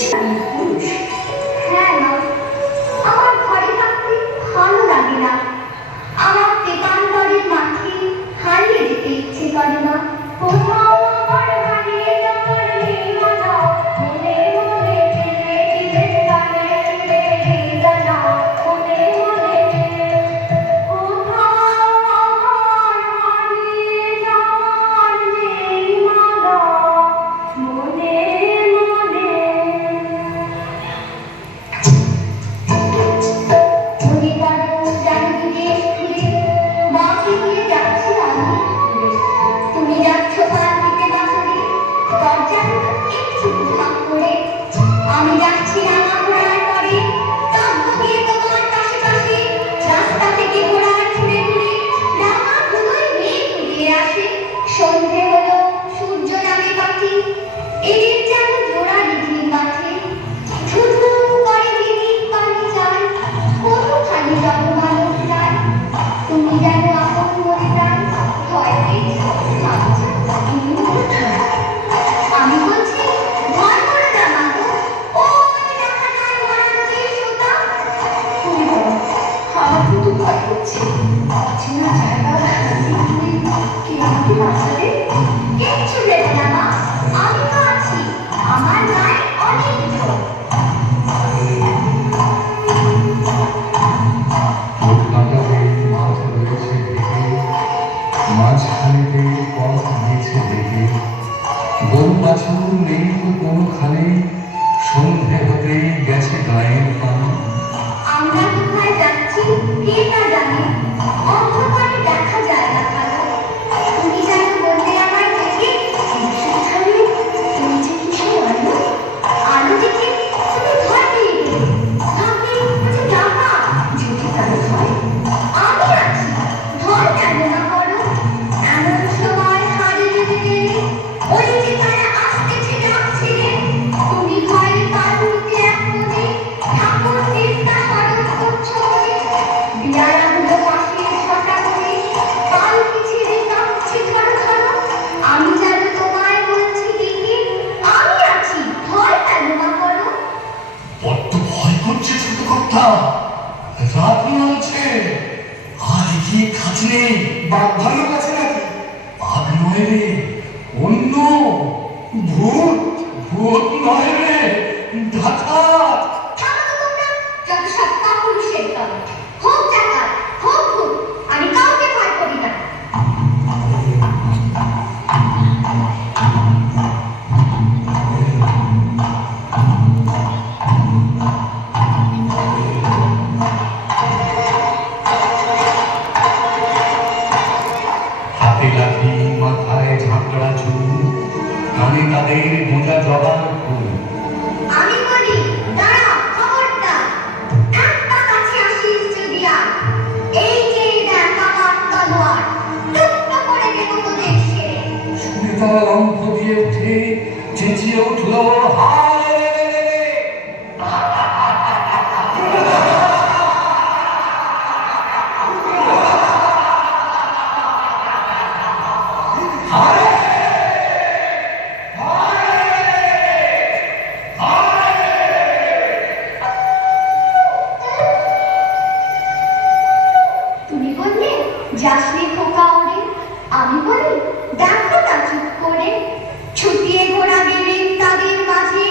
পুরুষ। হ্যাঁ না, আমার ঘরে থাকতে ভালো লাগে না। আমার তেপান্তরের মাঠে হারিয়ে যেতে ইচ্ছে করে না। কোথাও আমার হারিয়ে যাওয়ার নেই মানা, মনে মনে ফিরে ফিরে গানে ফিরে জানা, মনে মনে কোথাও আমার হারিয়ে যাওয়ার নেই মানা, মনে মনে। তুমি বলো জানো বিদেশ ঘুরে বাঁশি দিয়ে যাচ্ছি আমি। তুমি যাচ্ছ পান দিতে বাঁশরে, দরজা দুটো একটু ভাগ করে। আমি যাচ্ছি রাঙা ঘোড়ার পরে, তব্য গিয়ে তোমার পাশে পাশে। রাস্তা থেকে ঘোড়ার ঘুরে ঘুরে রাঙা ধুলোয় মেঘ উড়িয়ে আসে। সন্ধে হলো, সূর্য নামে পাখি, এদের যেন জোড়া দিঘির মাঠে। ঝুঝু করে দিদির পানি চায়, কতখানি জনমানব যায়। তুমি যেন আপন মনে প্রাণ, ভয় পেয়েছ আচ্ছা তুমি কোথায়? আমি বলছি ভয় করো না মাগো, ওই দেখা যায় মরা নদীর সোতা। তুমি বলো আমার কিন্তু ভয় করছে, অচেনা জায়গা শান্তি তুমি কে আমাকে বাঁচাবে? কিচ্ছু দেবে না মা, আমি তো আছি, আমার গায়ে অনেক জোর। মাঝখানেতে পথ গেছে দেখে, গরু বাছুর নেই তো কোনোখানে, সন্ধে হতে গেছে গায়ের পানে। আমরা কোথায় যাচ্ছি কে তা জানে, অন্ধকারে দেখা যায় না কারো। তুমি যেন বললে আমার থেকে সেখানে তুমি যে কিসে আলো, আলো দেখে তুমি ভয় পেয়ে গেলে, ভাবলে যে ডাকা। যদি তাই হয় আমি আছি, ভয় কেন না করো। এমন সময় হারিয়ে যেতে গেলে ওই যে তারা আসতেছে ডাকছে রে। তুমি ভয়ে কান নিতে এক কোণে, ঠাকুর দেবতা স্মরণ করছো মনে। বিয়ারাগুলো পাশের ছটা করে পালকি ছেড়ে কাঁপছে ধরো ধরো। আমি যেন তোমায় বলছি ডেকে, আমি আছি, ভয় কেন না করো। বড্ড ভয় করছে ছোট কথা, রাত নামছে, আর এগিয়ে খাঁচলে বাঘ ভাল্লুক আছে নাকি? বাঘ নয় রে, অন্য ভূত। ভূত নয় রে, ডাকাত। থামো তো তোমরা, যত সব কাপুরুষের দল। হোক ডাকাত, হোক ভূত, আমি কাউকে ভয় করি না। হাতে লাঠি, মাথায় ঝাঁকড়া চুল, কানে তাদের গোঁজা জবার ফুল। আমি বলি দাঁড়া, খবরদার, এক পা কাছে আসিস যদি আর। এই যে দেখ আমার তলোয়ার, টুকরো করে দেবো তোদের ছেড়ে। শুনে তারা লম্ফ দিয়ে উঠে চেঁচিয়ে উঠল, হায় রে রে রে রে। তুমি বললে যাসনি খোকা ওরে, আমি বলি দেখো না চুপ করে। ছুটিয়ে ঘোড়া গেলেন তাদের মাঝে,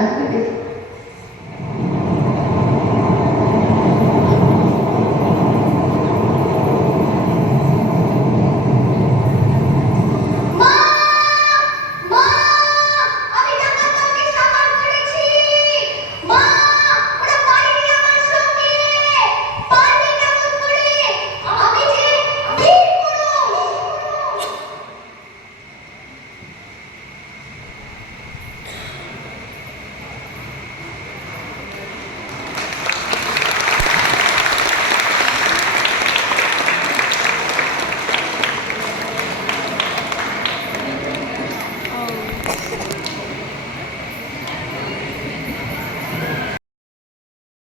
দাঁড়ান করে দেখি